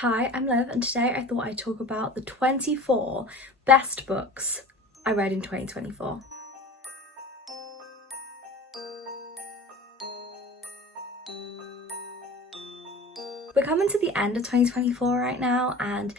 Hi, I'm Liv, and today I thought I'd talk about the 24 best books I read in 2024. We're coming to the end of 2024 right now, and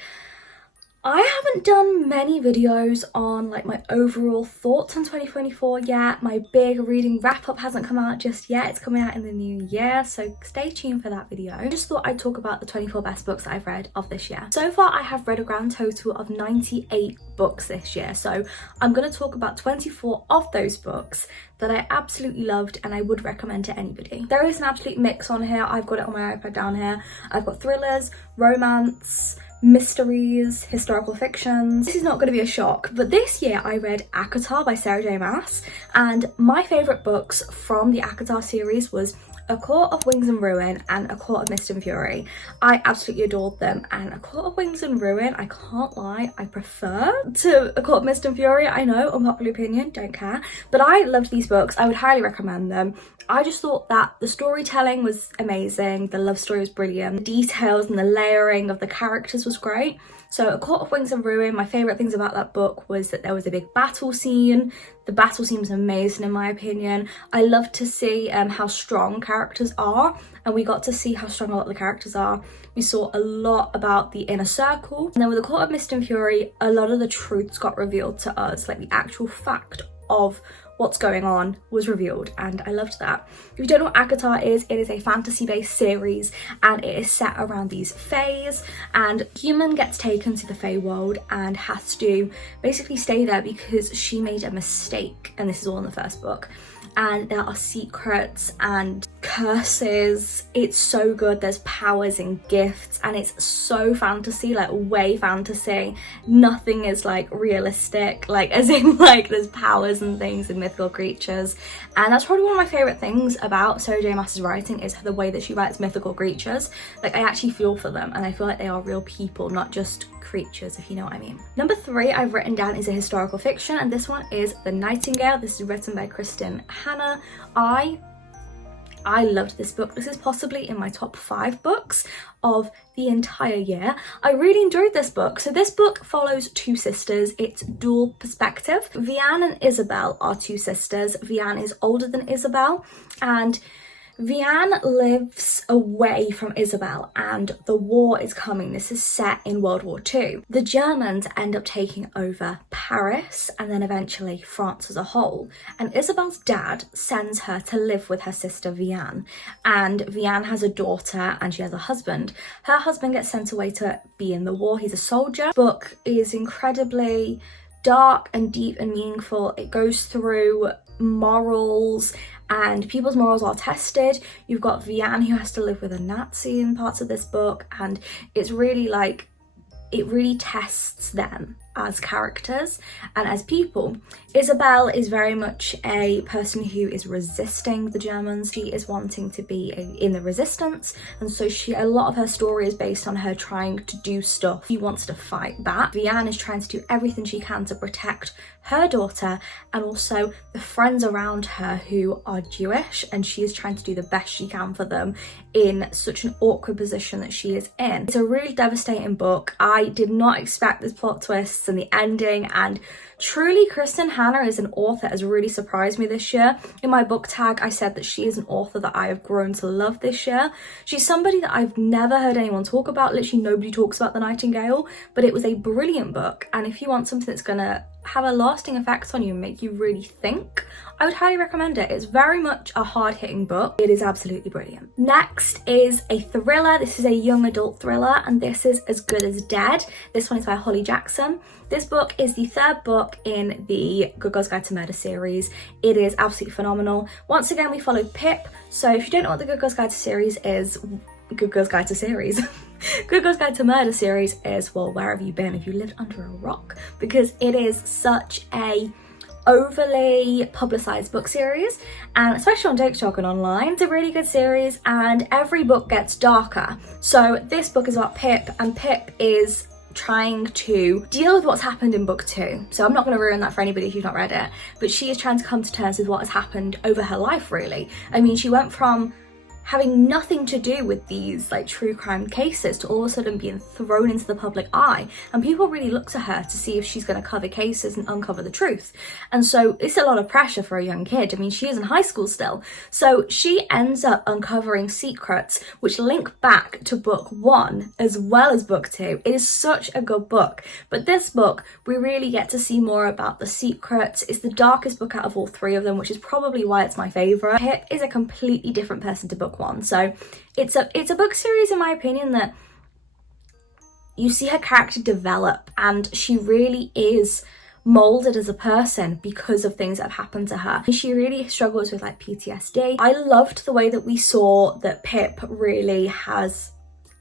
I haven't done many videos on like my overall thoughts on 2024 yet. My big reading wrap-up hasn't come out just yet. It's coming out in the new year, so stay tuned for that video. I just thought I'd talk about the 24 best books that I've read of this year. So far I have read a grand total of 98 books this year, so I'm going to talk about 24 of those books that I absolutely loved and I would recommend to anybody. There is an absolute mix on here. I've got it on my iPad down here. I've got thrillers, romance, mysteries, historical fictions. This is not going to be a shock, but this year I read ACOTAR by Sarah J Maas, and my favourite books from the ACOTAR series was A Court of Wings and Ruin and A Court of Mist and Fury. I absolutely adored them, and A Court of Wings and Ruin, I can't lie, I prefer to A Court of Mist and Fury. I know, unpopular opinion, don't care, but I loved these books. I would highly recommend them. I just thought that the storytelling was amazing, the love story was brilliant, the details and the layering of the characters was great. So A Court of Wings and Ruin, my favourite things about that book was that there was a big battle scene. The battle scene was amazing in my opinion. I loved to see how strong characters are, and we got to see how strong a lot of the characters are. We saw a lot about the inner circle, and then with A Court of Mist and Fury, a lot of the truths got revealed to us, like the actual fact of what's going on was revealed, and I loved that. If you don't know what ACOTAR is, it is a fantasy-based series and it is set around these fays, and human gets taken to the Fae world and has to basically stay there because she made a mistake, and this is all in the first book. And there are secrets and curses. It's so good. There's powers and gifts, and it's so fantasy, like way fantasy. Nothing is like realistic, like as in like there's powers and things and mythical creatures. And that's probably one of my favorite things about Sarah J Maas's writing, is the way that she writes mythical creatures. Like I actually feel for them, and I feel like they are real people, not just creatures, if you know what I mean. Number 3 I've written down is a historical fiction, and this one is The Nightingale. This is written by Kristen Hanna. I loved this book. This is possibly in my top 5 books of the entire year. I really enjoyed this book. So this book follows two sisters. It's dual perspective. Vianne and Isabel are two sisters. Vianne is older than Isabel, and Vianne lives away from Isabel, and the war is coming. This is set in World War II. The Germans end up taking over Paris and then eventually France as a whole. And Isabel's dad sends her to live with her sister Vianne. And Vianne has a daughter and she has a husband. Her husband gets sent away to be in the war. He's a soldier. The book is incredibly dark and deep and meaningful. It goes through morals, and people's morals are tested. You've got Vianne, who has to live with a Nazi in parts of this book, and it's really like, it really tests them as characters and as people. Isabel is very much a person who is resisting the Germans. She is wanting to be in the resistance, and so a lot of her story is based on her trying to do stuff. She wants to fight back. Vianne is trying to do everything she can to protect her daughter and also the friends around her who are Jewish, and she is trying to do the best she can for them in such an awkward position that she is in. It's a really devastating book. I did not expect this plot twists and the ending, and truly Kristen Hanna is an author that has really surprised me this year. In my book tag I said that she is an author that I have grown to love this year. She's somebody that I've never heard anyone talk about. Literally nobody talks about The Nightingale, but it was a brilliant book, and if you want something that's gonna have a lasting effect on you and make you really think, I would highly recommend it. It's very much a hard-hitting book. It is absolutely brilliant. Next is a thriller. This is a young adult thriller, and this is As Good as Dead. This one is by Holly Jackson. This book is the 3rd book in the Good Girls Guide to Murder series. It is absolutely phenomenal. Once again, we follow Pip. So if you don't know what the Good Girls Guide to series is, Good Girls Guide to series. Good Girls Guide to Murder series is, well, where have you been if you lived under a rock? Because it is such a overly publicized book series, and especially on TikTok and online. It's a really good series, and every book gets darker. So this book is about Pip, and Pip is trying to deal with what's happened in book 2. So I'm not going to ruin that for anybody if you've not read it, but she is trying to come to terms with what has happened over her life, really. I mean, she went from having nothing to do with these like true crime cases to all of a sudden being thrown into the public eye, and people really look to her to see if she's going to cover cases and uncover the truth. And so it's a lot of pressure for a young kid. I mean, she is in high school still, so she ends up uncovering secrets which link back to book 1 as well as book 2. It is such a good book, but this book we really get to see more about the secrets. It's the darkest book out of all 3 of them, which is probably why it's my favourite. Pip is a completely different person to book 1, so it's a book series in my opinion that you see her character develop, and she really is molded as a person because of things that have happened to her. She really struggles with like PTSD. I loved the way that we saw that Pip really has,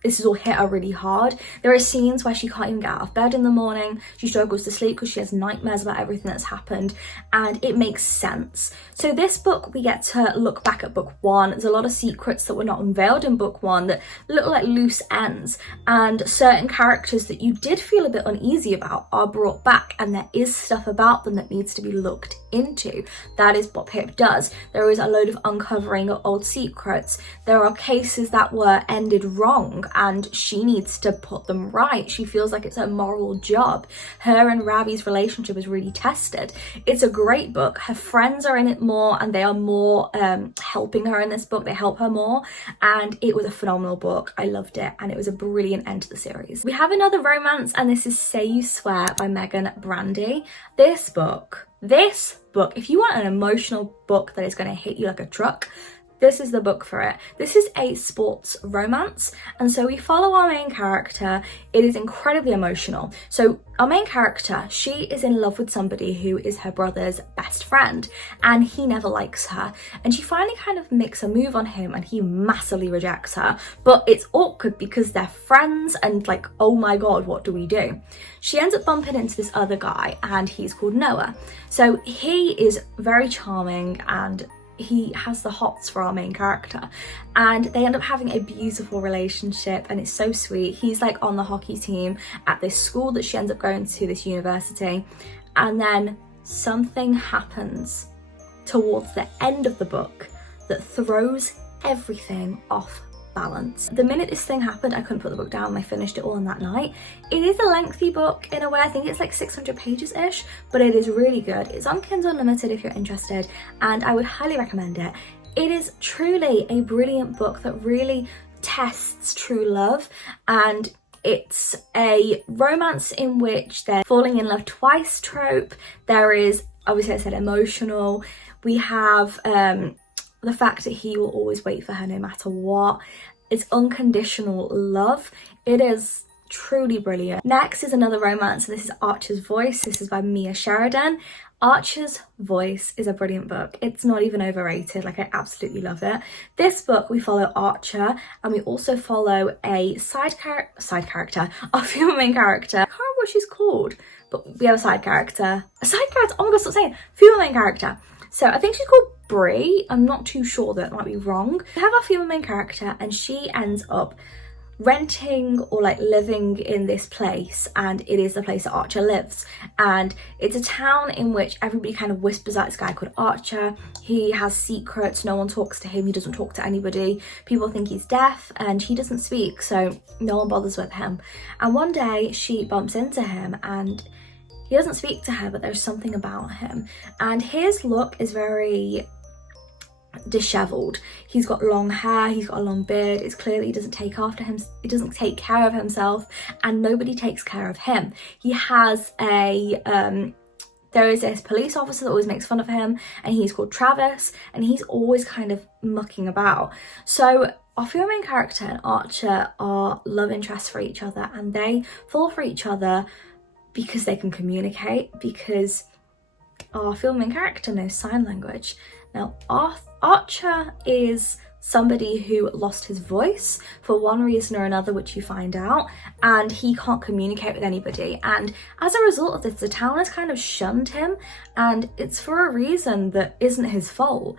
this has all hit her really hard. There are scenes where she can't even get out of bed in the morning. She struggles to sleep because she has nightmares about everything that's happened, and it makes sense. So this book, we get to look back at book 1. There's a lot of secrets that were not unveiled in book 1 that look like loose ends, and certain characters that you did feel a bit uneasy about are brought back, and there is stuff about them that needs to be looked into. That is what Pip does. There is a load of uncovering of old secrets. There are cases that were ended wrong, and she needs to put them right. She feels like it's her moral job. Her and Ravi's relationship is really tested. It's a great book. Her friends are in it more, and they are more helping her in this book. They help her more, and it was a phenomenal book. I loved it, and it was a brilliant end to the series. We have another romance, and this is Say You Swear by Megan Brandy. This book, if you want an emotional book that is going to hit you like a truck, this is the book for it. This is a sports romance, and so we follow our main character. It is incredibly emotional. So our main character, she is in love with somebody who is her brother's best friend, and he never likes her, and she finally kind of makes a move on him, and he massively rejects her. But it's awkward because they're friends, and like, oh my god, what do we do? She ends up bumping into this other guy, and he's called Noah. So he is very charming, and he has the hots for our main character, and they end up having a beautiful relationship, and it's so sweet. He's like on the hockey team at this school that she ends up going to, this university, and then something happens towards the end of the book that throws everything off balance. The minute this thing happened, I couldn't put the book down. I finished it all in that night. It is a lengthy book in a way. I think it's like 600 pages-ish, but it is really good. It's on Kindle Unlimited if you're interested, and I would highly recommend it. It is truly a brilliant book that really tests true love, and it's a romance in which they're falling in love twice trope. There is, obviously I said emotional. We have the fact that he will always wait for her no matter what. It's unconditional love. It is truly brilliant. Next is another romance, and this is Archer's Voice. This is by Mia Sheridan. Archer's Voice is a brilliant book. It's not even overrated. Like, I absolutely love it. This book, we follow Archer, and we also follow a side character, our female main character. I can't remember what she's called, but we have a side character. Oh my god, stop saying it. Female main character. So I think she's called Brie. I'm not too sure, that might be wrong. We have our female main character, and she ends up renting or like living in this place, and it is the place that Archer lives, and it's a town in which everybody kind of whispers at this guy called Archer. He has secrets, no one talks to him, he doesn't talk to anybody. People think he's deaf, and he doesn't speak, so no one bothers with him. And one day she bumps into him, and he doesn't speak to her, but there's something about him, and his look is very disheveled. He's got long hair, he's got a long beard. It's clear that he doesn't take after him, he doesn't take care of himself, and nobody takes care of him. He has a there is this police officer that always makes fun of him, and he's called Travis, and he's always kind of mucking about. So our female main character and Archer are love interests for each other, and they fall for each other because they can communicate, because our female main character knows sign language. Now, Archer is somebody who lost his voice for one reason or another, which you find out, and he can't communicate with anybody. And as a result of this, the town has kind of shunned him, and it's for a reason that isn't his fault.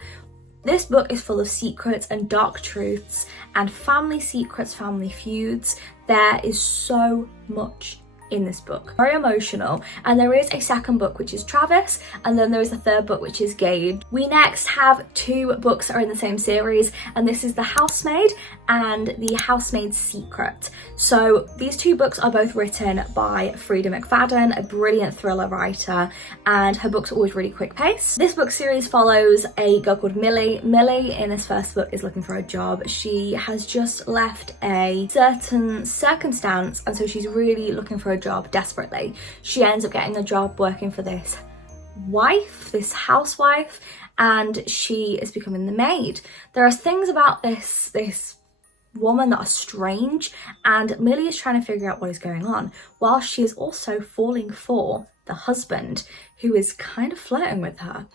This book is full of secrets and dark truths and family secrets, family feuds. There is so much in this book. Very emotional. And there is a second book, which is Travis, and then there is a third book, which is Gage. We next have 2 books that are in the same series, and this is The Housemaid and The Housemaid's Secret. So these 2 books are both written by Frida McFadden, a brilliant thriller writer, and her books are always really quick pace. This book series follows a girl called Millie. Millie in this first book is looking for a job. She has just left a certain circumstance, and so she's really looking for a job desperately. She ends up getting a job working for this housewife, and she is becoming the maid. There are things about this woman that are strange, and Millie is trying to figure out what is going on, while she is also falling for the husband who is kind of flirting with her.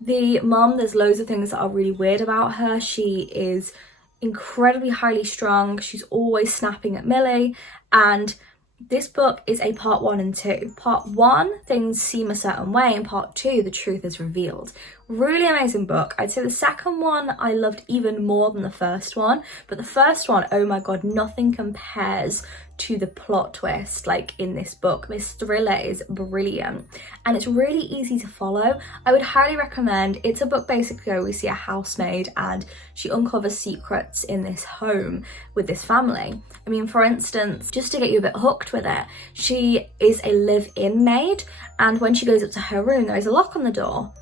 The mum, there's loads of things that are really weird about her. She is incredibly highly strung. She's always snapping at Millie, and this book is a part 1 and 2. Part 1, things seem a certain way, and part 2, the truth is revealed. Really amazing book. I'd say the second one I loved even more than the first one, but the first one, oh my god, nothing compares to the plot twist like in this book. This thriller is brilliant, and it's really easy to follow. I would highly recommend. It's a book basically where we see a housemaid and she uncovers secrets in this home with this family. I mean, for instance, just to get you a bit hooked with it, she is a live-in maid, and when she goes up to her room, there is a lock on the door.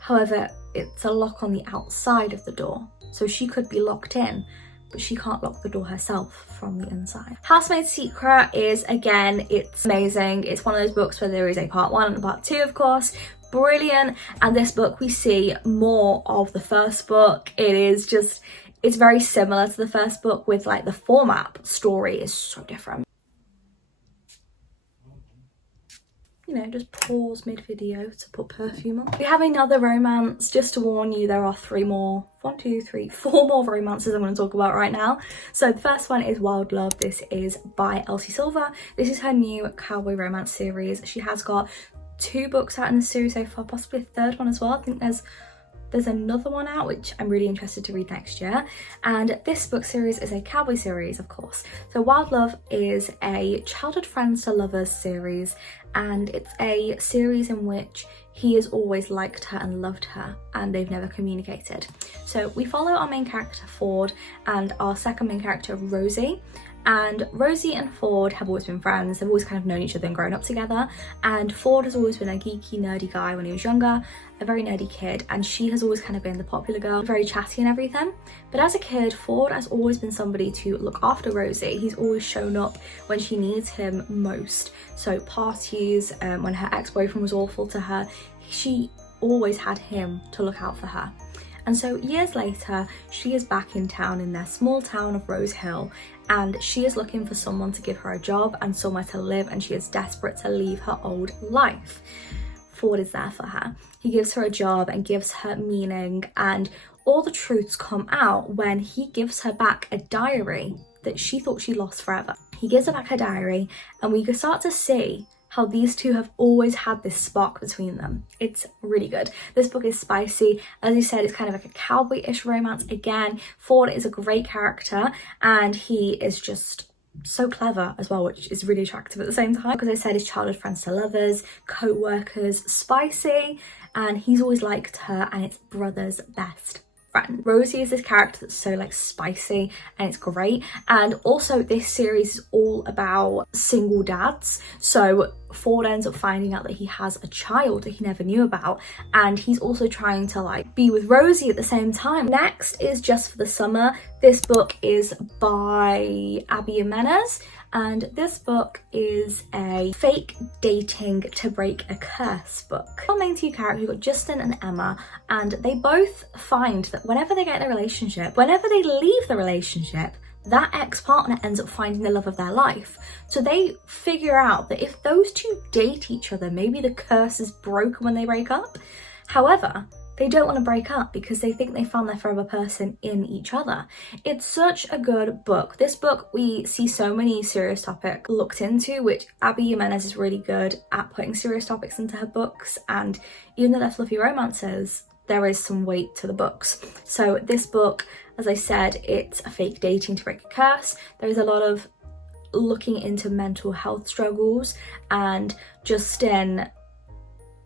However, it's a lock on the outside of the door, so she could be locked in, but she can't lock the door herself from the inside. Housemaid's Secret is, again, it's amazing. It's one of those books where there is a part 1 and a part 2, of course. Brilliant. And this book, we see more of the first book. It's very similar to the first book, with like the format. Story is so different. You know, just pause mid-video to put perfume on. We have another romance. Just to warn you, there are 4 more romances I'm going to talk about right now. So the first one is Wild Love. This is by Elsie Silver. This is her new cowboy romance series. She has got 2 books out in the series so far, possibly a third one as well. I think there's another one out, which I'm really interested to read next year. And this book series is a cowboy series, of course. So Wild Love is a childhood friends to lovers series, and it's a series in which he has always liked her and loved her, and they've never communicated. So we follow our main character Ford and our second main character Rosie. And Rosie and Ford have always been friends. They've always kind of known each other and grown up together. And Ford has always been a geeky, nerdy guy when he was younger, a very nerdy kid. And she has always kind of been the popular girl, very chatty and everything. But as a kid, Ford has always been somebody to look after Rosie. He's always shown up when she needs him most. So parties, when her ex-boyfriend was awful to her, she always had him to look out for her. And so years later, she is back in town in their small town of Rose Hill, and she is looking for someone to give her a job and somewhere to live, and she is desperate to leave her old life. Ford is there for her. He gives her a job and gives her meaning, and all the truths come out when he gives her back a diary that she thought she lost forever. He gives her back her diary, and we can start to see how these two have always had this spark between them. It's really good. This book is spicy. As you said, it's kind of like a cowboy-ish romance. Again, Ford is a great character, and he is just so clever as well, which is really attractive at the same time. Because I said, his childhood friends to lovers, co-workers, spicy, and he's always liked her, and it's brother's best friend. Rosie is this character that's so like spicy, and it's great. And also this series is all about single dads. So Ford ends up finding out that he has a child that he never knew about, and he's also trying to like be with Rosie at the same time. Next is Just for the Summer. This book is by Abby Jimenez, and this book is a fake dating to break a curse book. Our main 2 characters, we've got Justin and Emma, and they both find that whenever they get in a relationship, whenever they leave the relationship, that ex-partner ends up finding the love of their life. So they figure out that if those 2 date each other, maybe the curse is broken when they break up. However, they don't want to break up because they think they found their forever person in each other. It's such a good book. This book, we see so many serious topics looked into, which Abby Jimenez is really good at putting serious topics into her books. And even though they're fluffy romances, there is some weight to the books. So this book, as I said, it's a fake dating to break a curse. There's a lot of looking into mental health struggles, and Justin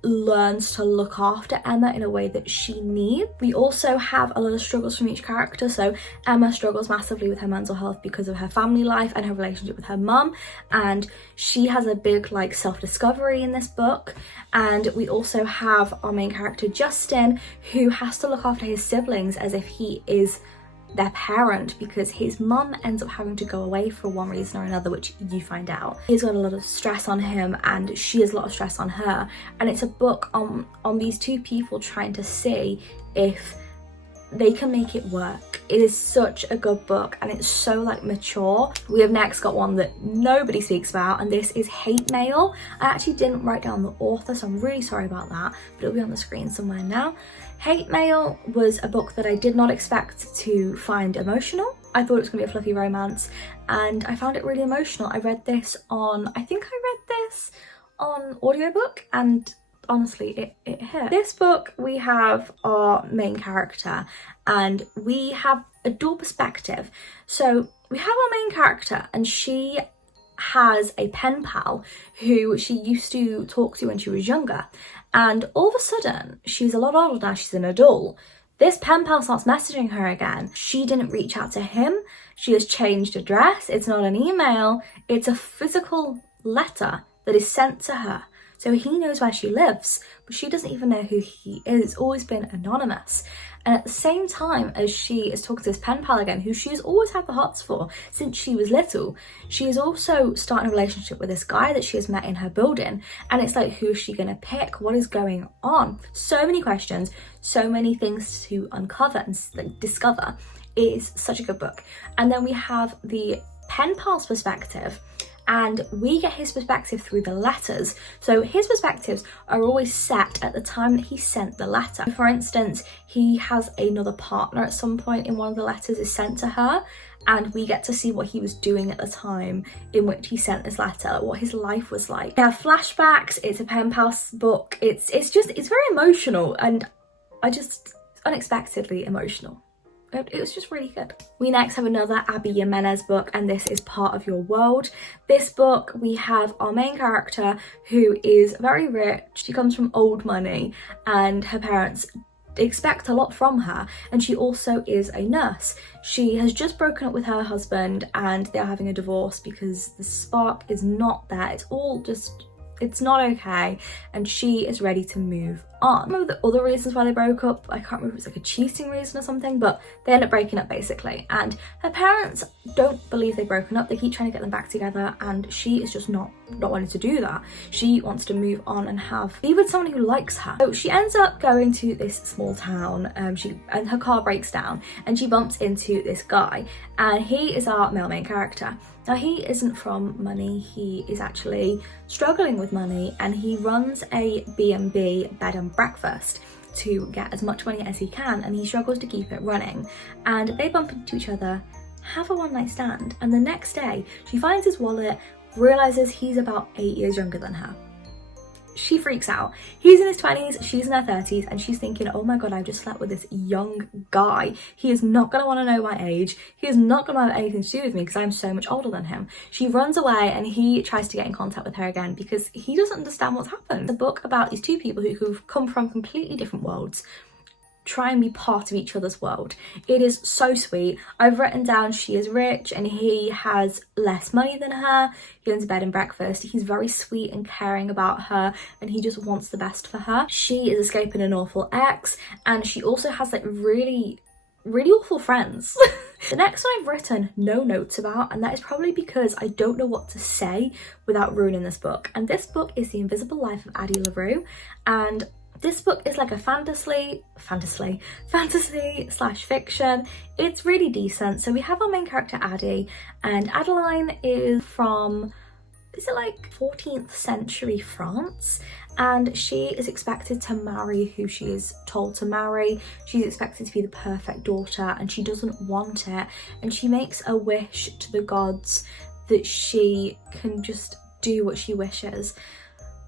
learns to look after Emma in a way that she needs. We also have a lot of struggles from each character. So Emma struggles massively with her mental health because of her family life and her relationship with her mum, and she has a big like self-discovery in this book. And we also have our main character Justin, who has to look after his siblings as if he is their parent, because his mum ends up having to go away for one reason or another, which you find out. He's got a lot of stress on him and she has a lot of stress on her, and it's a book on these two people trying to see if they can make it work. It is such a good book and it's so like mature. We have next got one that nobody speaks about, and this is Hate Mail. I actually didn't write down the author, so I'm really sorry about that, but it'll be on the screen somewhere now. Hate Mail was a book that I did not expect to find emotional. I thought it was gonna be a fluffy romance, and I found it really emotional. I read this on, I think I read this on audiobook, and honestly it hit. This book, we have our main character and we have a dual perspective. So we have our main character and she has a pen pal who she used to talk to when she was younger, and all of a sudden she's a lot older now, she's an adult. This pen pal starts messaging her again. She didn't reach out to him, she has changed address, it's not an email, it's a physical letter that is sent to her. So he knows where she lives, but she doesn't even know who he is. It's always been anonymous. And at the same time as she is talking to this pen pal again, who she's always had the hots for since she was little, she is also starting a relationship with this guy that she has met in her building. And it's like, who is she gonna pick? What is going on? So many questions, so many things to uncover and like, discover. It is such a good book. And then we have the pen pal's perspective, and we get his perspective through the letters. So his perspectives are always set at the time that he sent the letter. For instance, he has another partner at some point in one of the letters is sent to her, and we get to see what he was doing at the time in which he sent this letter, what his life was like. We have flashbacks, it's a pen pal book, it's very emotional, and unexpectedly emotional. It was just really good. We next have another Abby Jimenez book, and this is Part of Your World. This book, we have our main character who is very rich. She comes from old money and her parents expect a lot from her, and she also is a nurse. She has just broken up with her husband and they're having a divorce because the spark is not there. It's not okay, and she is ready to move on. I remember the other reasons why they broke up. I can't remember if it was like a cheating reason or something, but they end up breaking up basically. And her parents don't believe they've broken up. They keep trying to get them back together, and she is just not wanting to do that. She wants to move on and be with someone who likes her. So she ends up going to this small town, and her car breaks down and she bumps into this guy, and he is our male main character. Now, he isn't from money, he is actually struggling with money, and he runs a B&B bed and breakfast to get as much money as he can, and he struggles to keep it running. And they bump into each other, have a one-night stand, and the next day she finds his wallet, realises he's about 8 years younger than her. She freaks out. He's in his 20s, she's in her 30s, and she's thinking, oh my god, I've just slept with this young guy. He is not going to want to know my age. He is not going to have anything to do with me because I'm so much older than him. She runs away and he tries to get in contact with her again because he doesn't understand what's happened. The book about these two people who've come from completely different worlds try and be part of each other's world. It is so sweet. I've written down she is rich and he has less money than her. He owns a bed and breakfast. He's very sweet and caring about her, and he just wants the best for her. She is escaping an awful ex, and she also has like really awful friends. The next one I've written no notes about, and that is probably because I don't know what to say without ruining this book. And this book is The Invisible Life of Addie LaRue, and this book is like a fantasy slash fiction. It's really decent. So we have our main character Addie, and Adeline is from, is it like 14th century France? And she is expected to marry who she is told to marry. She's expected to be the perfect daughter, and she doesn't want it. And she makes a wish to the gods that she can just do what she wishes.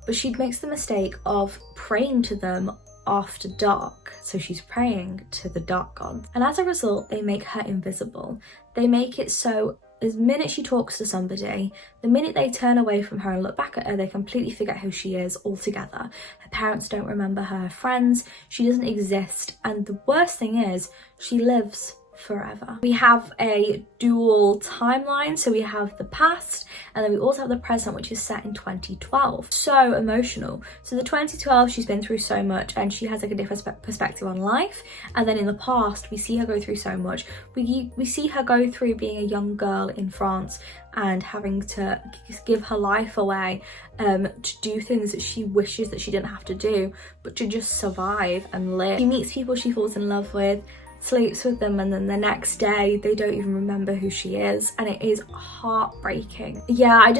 But she makes the mistake of praying to them after dark. So she's praying to the dark gods. And as a result, they make her invisible. They make it so the minute she talks to somebody, the minute they turn away from her and look back at her, they completely forget who she is altogether. Her parents don't remember her, her friends, she doesn't exist, and the worst thing is, she lives forever. We have a dual timeline, so we have the past and then we also have the present, which is set in 2012. So emotional. So the 2012, she's been through so much and she has like a different perspective on life, and then in the past we see her go through so much. We see her go through being a young girl in France and having to give her life away to do things that she wishes that she didn't have to do, but to just survive and live. She meets people she falls in love with, sleeps with them, and then the next day they don't even remember who she is, and it is heartbreaking. Yeah, I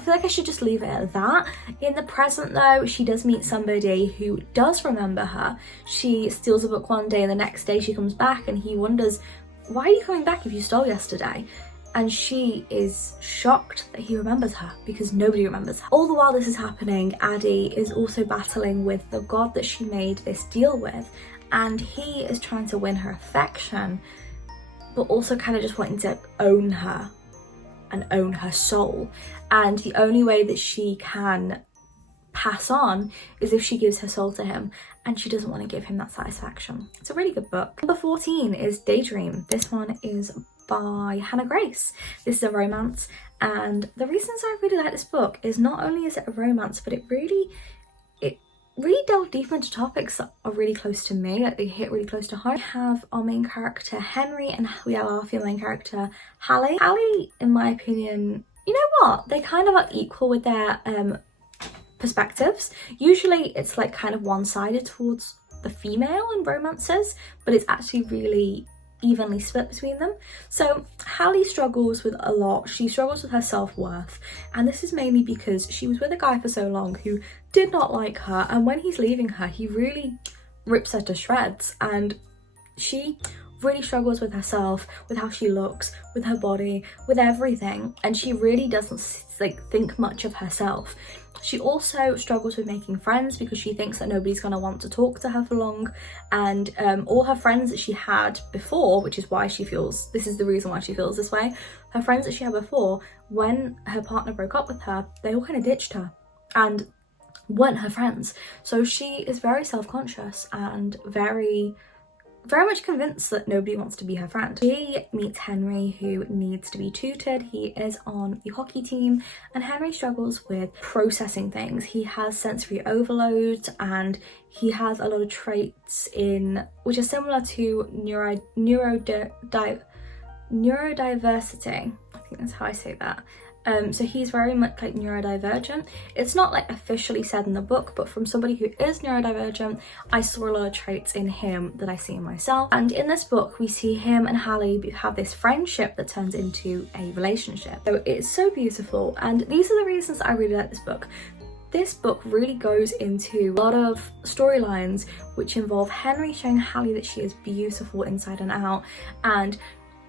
feel like I should just leave it at that. In the present though, she does meet somebody who does remember her. She steals a book one day and the next day she comes back and he wonders, why are you coming back if you stole yesterday? And she is shocked that he remembers her because nobody remembers her. All the while this is happening, Addie is also battling with the god that she made this deal with, and he is trying to win her affection, but also kind of just wanting to own her and own her soul. And the only way that she can pass on is if she gives her soul to him, and she doesn't want to give him that satisfaction. It's a really good book. Number 14 is Daydream. This one is by Hannah Grace. This is a romance, and the reasons I really like this book is not only is it a romance, but it really delve deep into topics that are really close to me, like they hit really close to home. We have our main character Henry, and we have our female main character Hallie. Hallie, in my opinion, you know what? They kind of are equal with their perspectives. Usually it's like kind of one-sided towards the female in romances, but it's actually really evenly split between them. So Hallie struggles with a lot. She struggles with her self-worth, and this is mainly because she was with a guy for so long who did not like her, and when he's leaving her he really rips her to shreds, and she really struggles with herself, with how she looks, with her body, with everything, and she really doesn't like think much of herself. She also struggles with making friends because she thinks that nobody's going to want to talk to her for long, and all her friends that she had before, which is why she feels, this is the reason why she feels this way, her friends that she had before, when her partner broke up with her, they all kind of ditched her and weren't her friends. So she is very self-conscious and very much convinced that nobody wants to be her friend. She meets Henry, who needs to be tutored. He is on the hockey team, and Henry struggles with processing things. He has sensory overload, and he has a lot of traits which are similar to neurodiversity. I think that's how I say that. So he's very much like neurodivergent. It's not like officially said in the book, but from somebody who is neurodivergent, I saw a lot of traits in him that I see in myself. And in this book, we see him and Hallie have this friendship that turns into a relationship. So it's so beautiful, and these are the reasons I really like this book. This book really goes into a lot of storylines which involve Henry showing Hallie that she is beautiful inside and out, and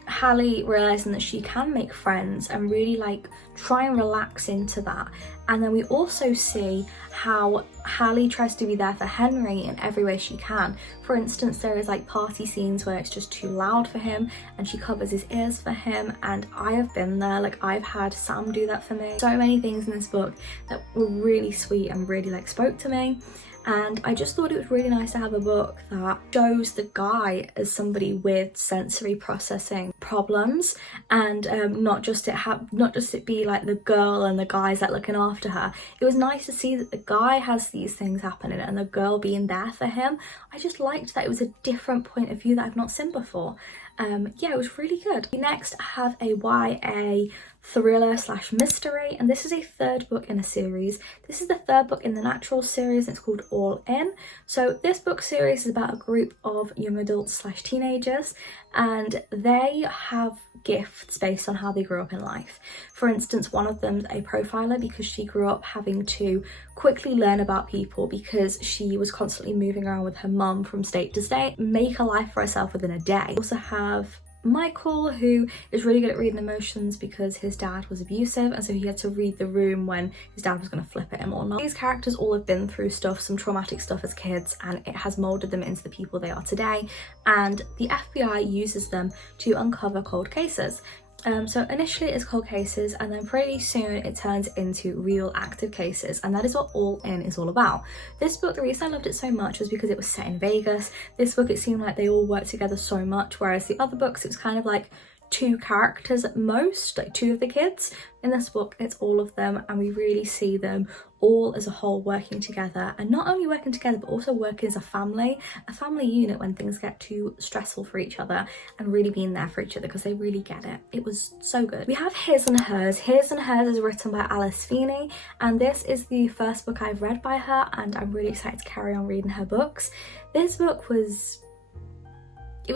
Hallie realising that she can make friends and really like try and relax into that. And then we also see how Hallie tries to be there for Henry in every way she can. For instance, there is like party scenes where it's just too loud for him and she covers his ears for him, and I have been there, like I've had Sam do that for me. So many things in this book that were really sweet and really like spoke to me. And I just thought it was really nice to have a book that shows the guy as somebody with sensory processing problems, and not just it be like the girl and the guys that looking after her. It was nice to see that the guy has these things happening and the girl being there for him. I just liked that it was a different point of view that I've not seen before. Yeah, it was really good. We next have a YA thriller / mystery, and this is a third book in a series. This is the third book in the Natural series, and it's called All In. So this book series is about a group of young adults / teenagers, and they have gifts based on how they grew up in life. For instance, one of them's a profiler because she grew up having to quickly learn about people because she was constantly moving around with her mum from state to state, make a life for herself within a day. We also have Michael, who is really good at reading emotions because his dad was abusive, and so he had to read the room when his dad was going to flip at him or not. These characters all have been through stuff, some traumatic stuff as kids, and it has molded them into the people they are today, and the FBI uses them to uncover cold cases. So initially it's cold cases, and then pretty soon it turns into real active cases, and that is what All In is all about. This book, the reason I loved it so much was because it was set in Vegas. This book, it seemed like they all worked together so much, whereas the other books, it was kind of like 2 characters at most, like 2 of the kids. In this book, it's all of them, and we really see them all as a whole working together, and not only working together but also working as a family unit when things get too stressful for each other, and really being there for each other because they really get it. It was so good. We have His and Hers. His and Hers is written by Alice Feeney, and this is the first book I've read by her, and I'm really excited to carry on reading her books. This book was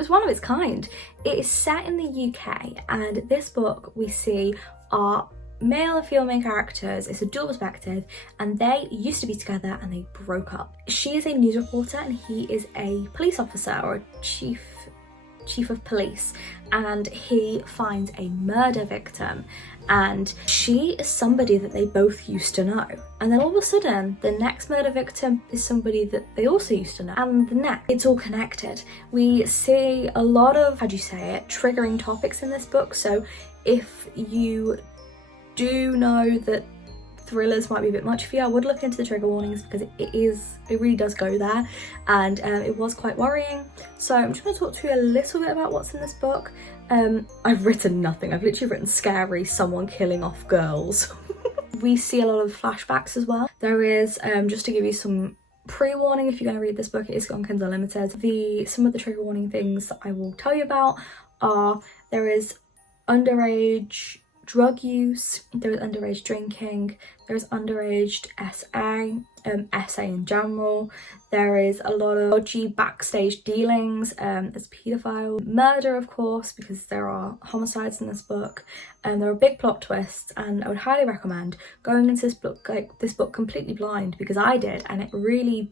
one of its kind. It is set in the UK, and this book we see are male and female main characters. It's a dual perspective, and they used to be together and they broke up. She is a news reporter and he is a police officer, or a chief of police, and he finds a murder victim, and she is somebody that they both used to know, and then all of a sudden the next murder victim is somebody that they also used to know, and the next. It's all connected. We see a lot of, how do you say it, triggering topics in this book. So if you do know that thrillers might be a bit much for you, I would look into the trigger warnings, because it really does go there, and it was quite worrying. So I'm just going to talk to you a little bit about what's in this book. I've written nothing. I've literally written scary, someone killing off girls. We see a lot of flashbacks as well. There is, just to give you some pre-warning, if you're going to read this book, it is on Kindle Unlimited. Some of the trigger warning things that I will tell you about are, there is underage drug use, there is underage drinking, there is underage SA in general, there is a lot of dodgy backstage dealings, there's paedophile, murder of course, because there are homicides in this book, and there are big plot twists, and I would highly recommend going into this book completely blind, because I did, and it really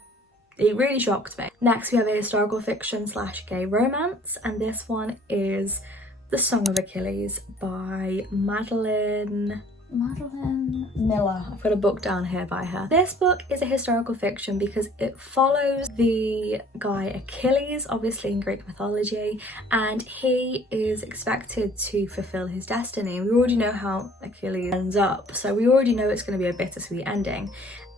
shocked me. Next we have a historical fiction / gay romance, and this one is The Song of Achilles by Madeline Miller. I've got a book down here by her. This book is a historical fiction because it follows the guy Achilles, obviously in Greek mythology, and he is expected to fulfill his destiny. We already know how Achilles ends up, so we already know it's going to be a bittersweet ending.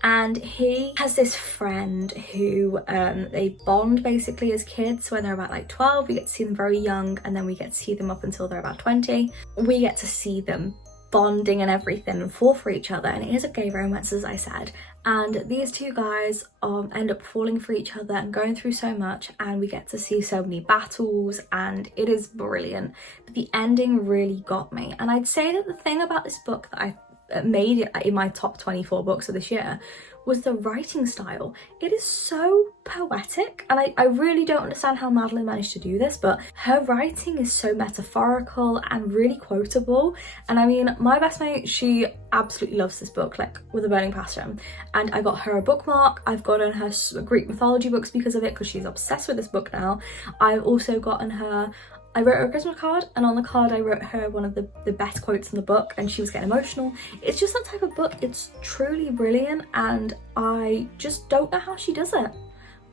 And he has this friend who they bond basically as kids when they're about like 12. We get to see them very young, and then we get to see them up until they're about 20. We get to see them bonding and everything and fall for each other, and it is a gay romance, as I said, and these 2 guys end up falling for each other and going through so much, and we get to see so many battles, and it is brilliant. But the ending really got me, and I'd say that the thing about this book that I made it in my top 24 books of this year was the writing style. It is so poetic, and I really don't understand how Madeline managed to do this, but her writing is so metaphorical and really quotable. And I mean, my best mate, she absolutely loves this book, like with a burning passion, and I got her a bookmark. I've gotten her Greek mythology books because of it, because she's obsessed with this book now. I've also gotten her, I wrote her a Christmas card, and on the card I wrote her one of the best quotes in the book, and she was getting emotional. It's just that type of book. It's truly brilliant, and I just don't know how she does it,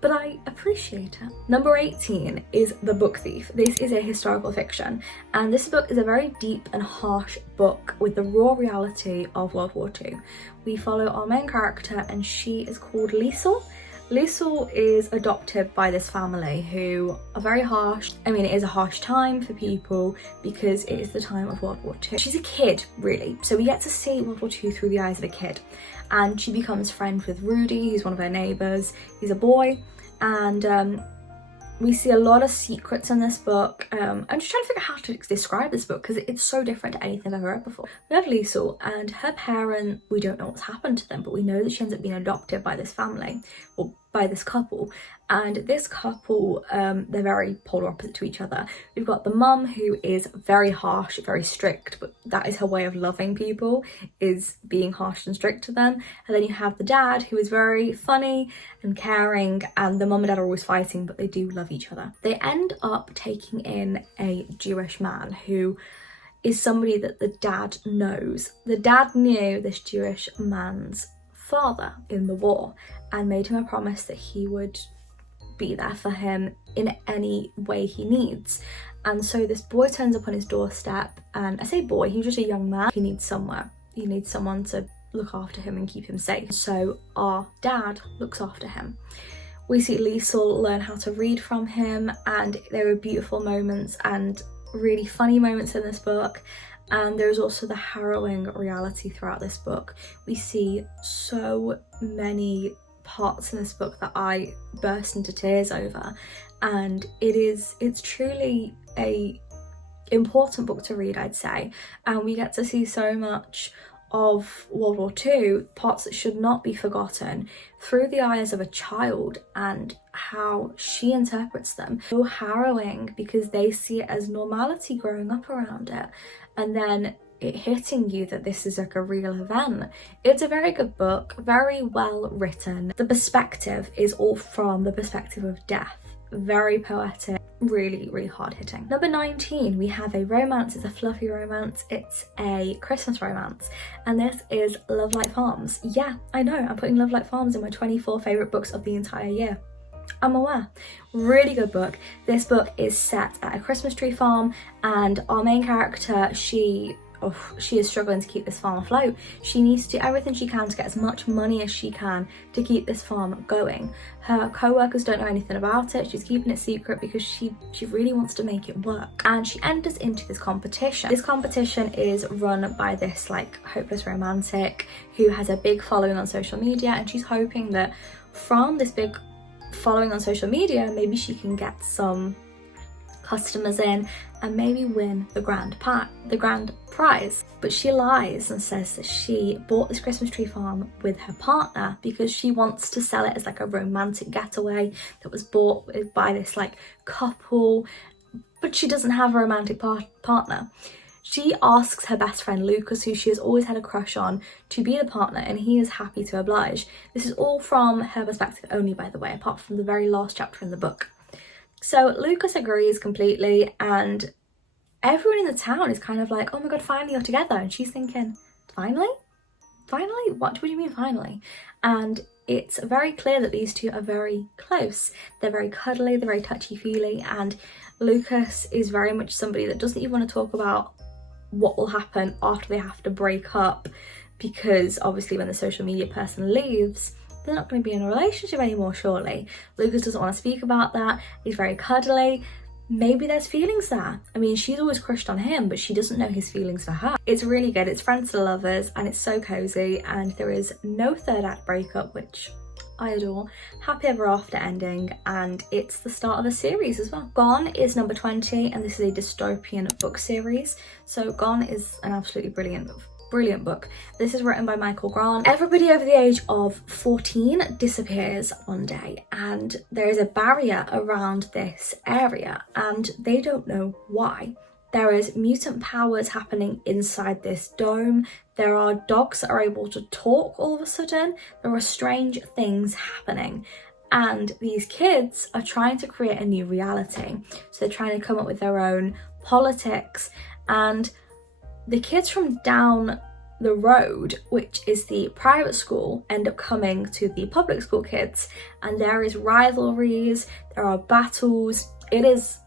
but I appreciate it. Number 18 is The Book Thief. This is a historical fiction, and this book is a very deep and harsh book with the raw reality of World War II. We follow our main character, and she is called Liesel. Liesel is adopted by this family who are very harsh. I mean, it is a harsh time for people because it is the time of World War II. She's a kid, really, so we get to see World War II through the eyes of a kid, and she becomes friends with Rudy, who's one of her neighbours. He's a boy, and we see a lot of secrets in this book. I'm just trying to figure out how to describe this book because it's so different to anything I've ever read before. We have Liesel, and her parent, we don't know what's happened to them, but we know that she ends up being adopted by this family, or by this couple. And this couple, they're very polar opposite to each other. We've got the mum, who is very harsh, very strict, but that is her way of loving people, is being harsh and strict to them. And then you have the dad, who is very funny and caring, and the mum and dad are always fighting, but they do love each other. They end up taking in a Jewish man who is somebody that the dad knows. The dad knew this Jewish man's father in the war and made him a promise that he would be there for him in any way he needs. And so this boy turns up on his doorstep, and I say boy, he's just a young man. He needs somewhere. He needs someone to look after him and keep him safe. So our dad looks after him. We see Liesl learn how to read from him, and there are beautiful moments and really funny moments in this book. And there's also the harrowing reality throughout this book. We see so many parts in this book that I burst into tears over, and it's truly a important book to read, I'd say. And we get to see so much of World War II, parts that should not be forgotten, through the eyes of a child and how she interprets them. So harrowing, because they see it as normality growing up around it, and then it hitting you that this is like a real event. It's a very good book, very well written. The perspective is all from the perspective of death. Very poetic, really hard hitting. Number 19, we have a romance. It's a fluffy romance. It's a Christmas romance, and this is Love Like Farms. Yeah, I know, I'm putting Love Like Farms in my 24 favourite books of the entire year. I'm aware. Really good book. This book is set at a Christmas tree farm, and our main character, she is struggling to keep this farm afloat. She needs to do everything she can to get as much money as she can to keep this farm going. Her co-workers don't know anything about it. She's keeping it secret because she really wants to make it work. And she enters into this competition. This competition is run by this like hopeless romantic who has a big following on social media, and she's hoping that from this big following on social media, maybe she can get some customers in and maybe win the grand prize. But she lies and says that she bought this Christmas tree farm with her partner because she wants to sell it as like a romantic getaway that was bought by this like couple, but she doesn't have a romantic partner. She asks her best friend Lucas, who she has always had a crush on, to be the partner, and he is happy to oblige. This is all from her perspective only, by the way, apart from the very last chapter in the book. So Lucas agrees completely, and everyone in the town is kind of like, oh my god, finally you're together. And she's thinking, finally? Finally? What do you mean finally? And it's very clear that these two are very close. They're very cuddly, they're very touchy-feely, and Lucas is very much somebody that doesn't even want to talk about what will happen after they have to break up, because obviously when the social media person leaves, they're not going to be in a relationship anymore, surely. Lucas doesn't want to speak about that. He's very cuddly. Maybe there's feelings there. I mean, she's always crushed on him, but she doesn't know his feelings for her. It's really good. It's friends to lovers, and it's so cozy, and there is no third act breakup, which I adore. Happy ever after ending, and it's the start of a series as well. Gone is number 20, and this is a dystopian book series. So Gone is an absolutely brilliant book. This is written by Michael Grant. Everybody over the age of 14 disappears one day, and there is a barrier around this area, and they don't know why. There is mutant powers happening inside this dome. There are dogs that are able to talk all of a sudden. There are strange things happening. And these kids are trying to create a new reality. So they're trying to come up with their own politics. And the kids from down the road, which is the private school, end up coming to the public school kids. And there is rivalries, there are battles. It is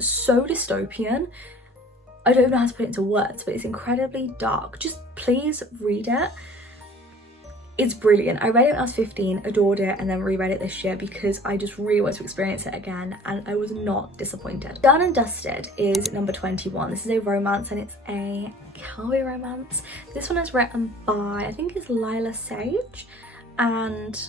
so dystopian. I don't know how to put it into words, but it's incredibly dark. Just please read it. It's brilliant. I read it when I was 15, adored it, and then reread it this year because I just really want to experience it again, and I was not disappointed. Done and Dusted is number 21. This is a romance, and it's a cowboy romance. This one is written by, I think it's Lila Sage, and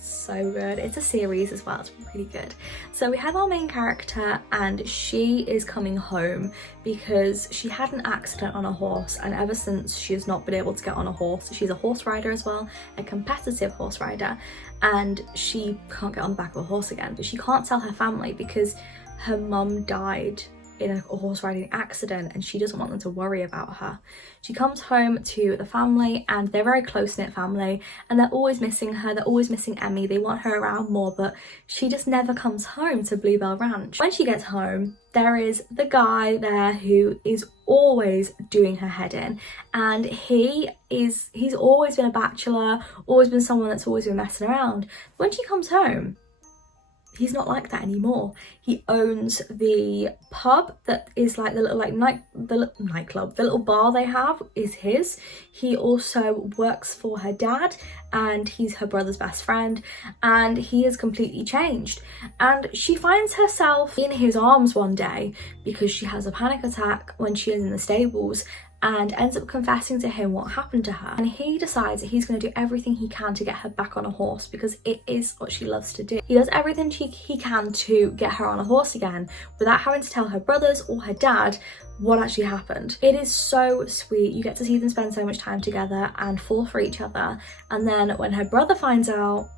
so good. It's a series as well. It's really good. So we have our main character, and she is coming home because she had an accident on a horse, and ever since she has not been able to get on a horse. She's a horse rider as well, a competitive horse rider, and she can't get on the back of a horse again. But she can't tell her family because her mum died in a horse riding accident, and she doesn't want them to worry about her. She comes home to the family, and they're very close-knit family, and they're always missing her. They're always missing Emmy. They want her around more, but she just never comes home to Bluebell Ranch. When she gets home, there is the guy there who is always doing her head in, and he's always been a bachelor, always been someone that's always been messing around. When she comes home, he's not like that anymore. He owns the pub that is like the little nightclub, the little bar they have is his. He also works for her dad, and he's her brother's best friend, and he has completely changed. And she finds herself in his arms one day because she has a panic attack when she is in the stables, and ends up confessing to him what happened to her. And he decides that he's going to do everything he can to get her back on a horse, because it is what she loves to do. He does everything he can to get her on a horse again without having to tell her brothers or her dad what actually happened. It is so sweet. You get to see them spend so much time together and fall for each other. And then when her brother finds out,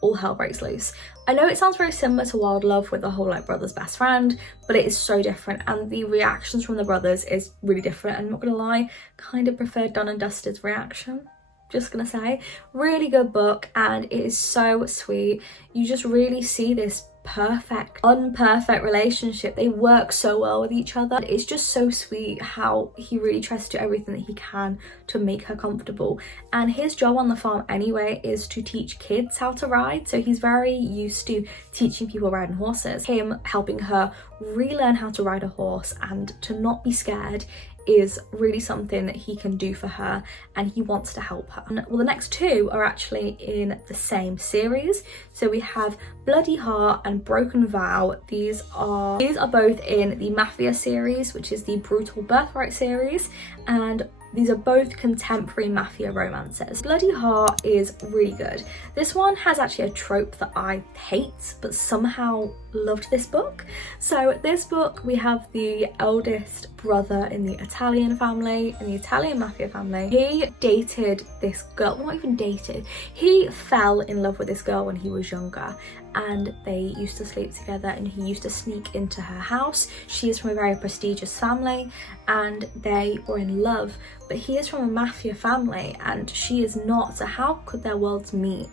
all hell breaks loose. I know it sounds very similar to Wild Love with the whole like brother's best friend, but it is so different, and the reactions from the brothers is really different. I'm not gonna lie, kind of preferred Done and Dusted's reaction. Just gonna say, really good book, and it is so sweet. You just really see this unperfect relationship. They work so well with each other. It's just so sweet how he really tries to do everything that he can to make her comfortable. And his job on the farm anyway is to teach kids how to ride, so he's very used to teaching people riding horses. Him helping her relearn how to ride a horse and to not be scared is really something that he can do for her, and he wants to help her. And, well, the next two are actually in the same series. So we have Bloody Heart and Broken Vow. These are both in the Mafia series, which is the Brutal Birthright series, and these are both contemporary mafia romances. Bloody Heart is really good. This one has actually a trope that I hate, but somehow loved this book. So this book, we have the eldest brother in the Italian family, in the Italian mafia family. He dated this girl, well, not even dated, he fell in love with this girl when he was younger, and they used to sleep together, and he used to sneak into her house. She is from a very prestigious family and they were in love, but he is from a mafia family and she is not, so how could their worlds meet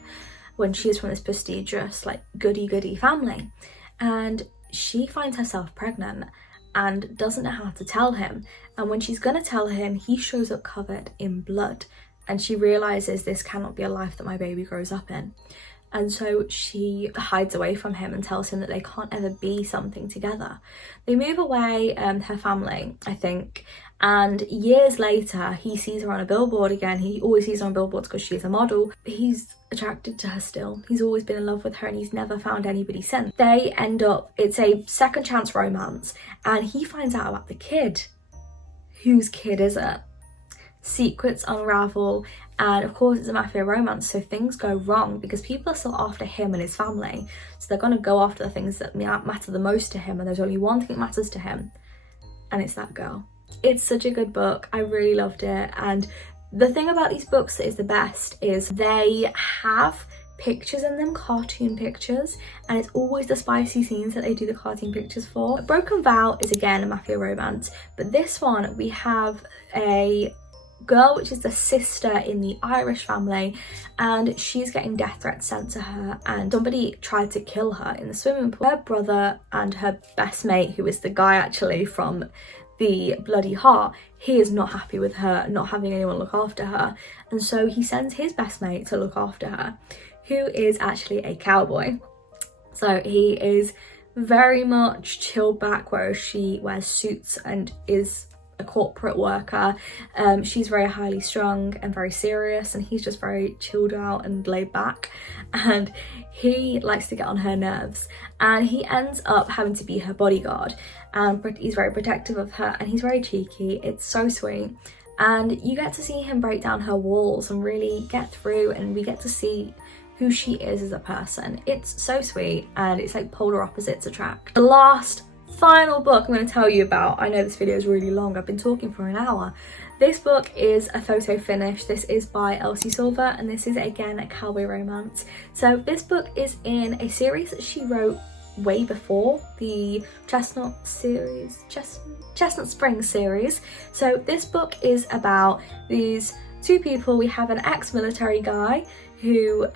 when she is from this prestigious, like, goody family? And she finds herself pregnant and doesn't know how to tell him, and when she's gonna tell him, he shows up covered in blood, and she realizes this cannot be a life that my baby grows up in. And so she hides away from him and tells him that they can't ever be something together. They move away, her family, I think, and years later he sees her on a billboard again. He always sees her on billboards because she's a model. He's attracted to her still. He's always been in love with her, and he's never found anybody since. They end up, it's a second chance romance, and he finds out about the kid. Whose kid is it? Secrets unravel, and of course it's a mafia romance, so things go wrong because people are still after him and his family, so they're going to go after the things that matter the most to him, and there's only one thing that matters to him, and it's that girl. It's such a good book. I really loved it, and the thing about these books that is the best is they have pictures in them, cartoon pictures, and it's always the spicy scenes that they do the cartoon pictures for. Broken Vow is again a mafia romance, but this one we have a girl which is the sister in the Irish family, and she's getting death threats sent to her, and somebody tried to kill her in the swimming pool. Her brother and her best mate, who is the guy actually from the Bloody Heart, he is not happy with her not having anyone look after her, and so he sends his best mate to look after her, who is actually a cowboy. So he is very much chilled back, whereas she wears suits and is a corporate worker. She's very highly strung and very serious, and he's just very chilled out and laid back, and he likes to get on her nerves, and he ends up having to be her bodyguard, and he's very protective of her, and he's very cheeky. It's so sweet, and you get to see him break down her walls and really get through, and we get to see who she is as a person. It's so sweet, and it's like polar opposites attract. The last final book I'm going to tell you about, I know this video is really long, I've been talking for an hour. This book is a photo finish. This is by Elsie Silver, and this is again a cowboy romance. So this book is in a series that she wrote way before the Chestnut Springs series. So this book is about these two people. We have an ex-military guy who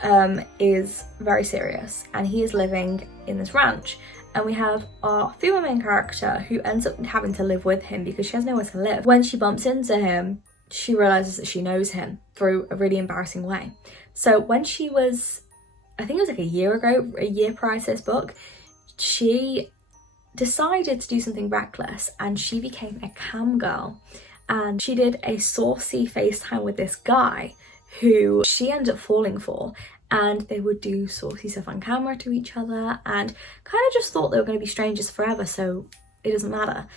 is very serious, and he is living in this ranch, and we have our female main character who ends up having to live with him because she has nowhere to live. When she bumps into him, she realizes that she knows him through a really embarrassing way. So when she was I think it was like a year ago, a year prior to this book, she decided to do something reckless and she became a cam girl, and she did a saucy FaceTime with this guy who she ended up falling for, and they would do saucy stuff on camera to each other and kind of just thought they were going to be strangers forever, so it doesn't matter.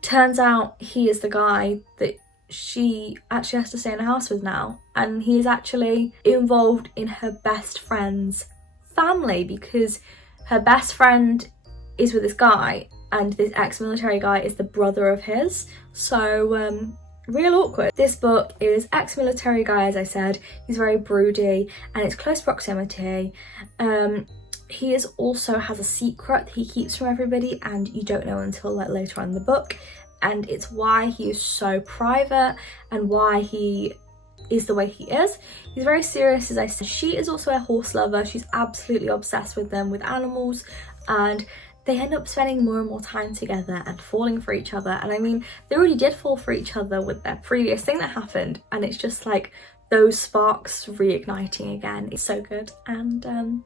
Turns out he is the guy that she actually has to stay in a house with now, and he is actually involved in her best friend's family because her best friend is with this guy and this ex-military guy is the brother of his, so real awkward. This book is ex-military guy, as I said. He's very broody and it's close proximity. He is also has a secret that he keeps from everybody and you don't know until like later on in the book, and it's why he is so private and why he is the way he is. He's very serious, as I said. She is also a horse lover. She's absolutely obsessed with them, with animals, and they end up spending more and more time together and falling for each other. And I mean, they already did fall for each other with their previous thing that happened, and it's just like those sparks reigniting again. It's so good, and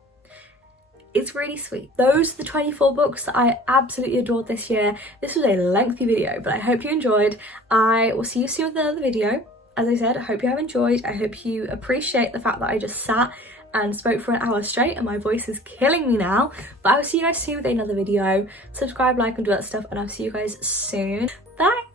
it's really sweet. Those are the 24 books that I absolutely adored this year. This was a lengthy video, but I hope you enjoyed. I will see you soon with another video. As I said, I hope you have enjoyed. I hope you appreciate the fact that I just sat and spoke for an hour straight and my voice is killing me now. But I will see you guys soon with another video. Subscribe, like, and do that stuff, and I'll see you guys soon. Bye!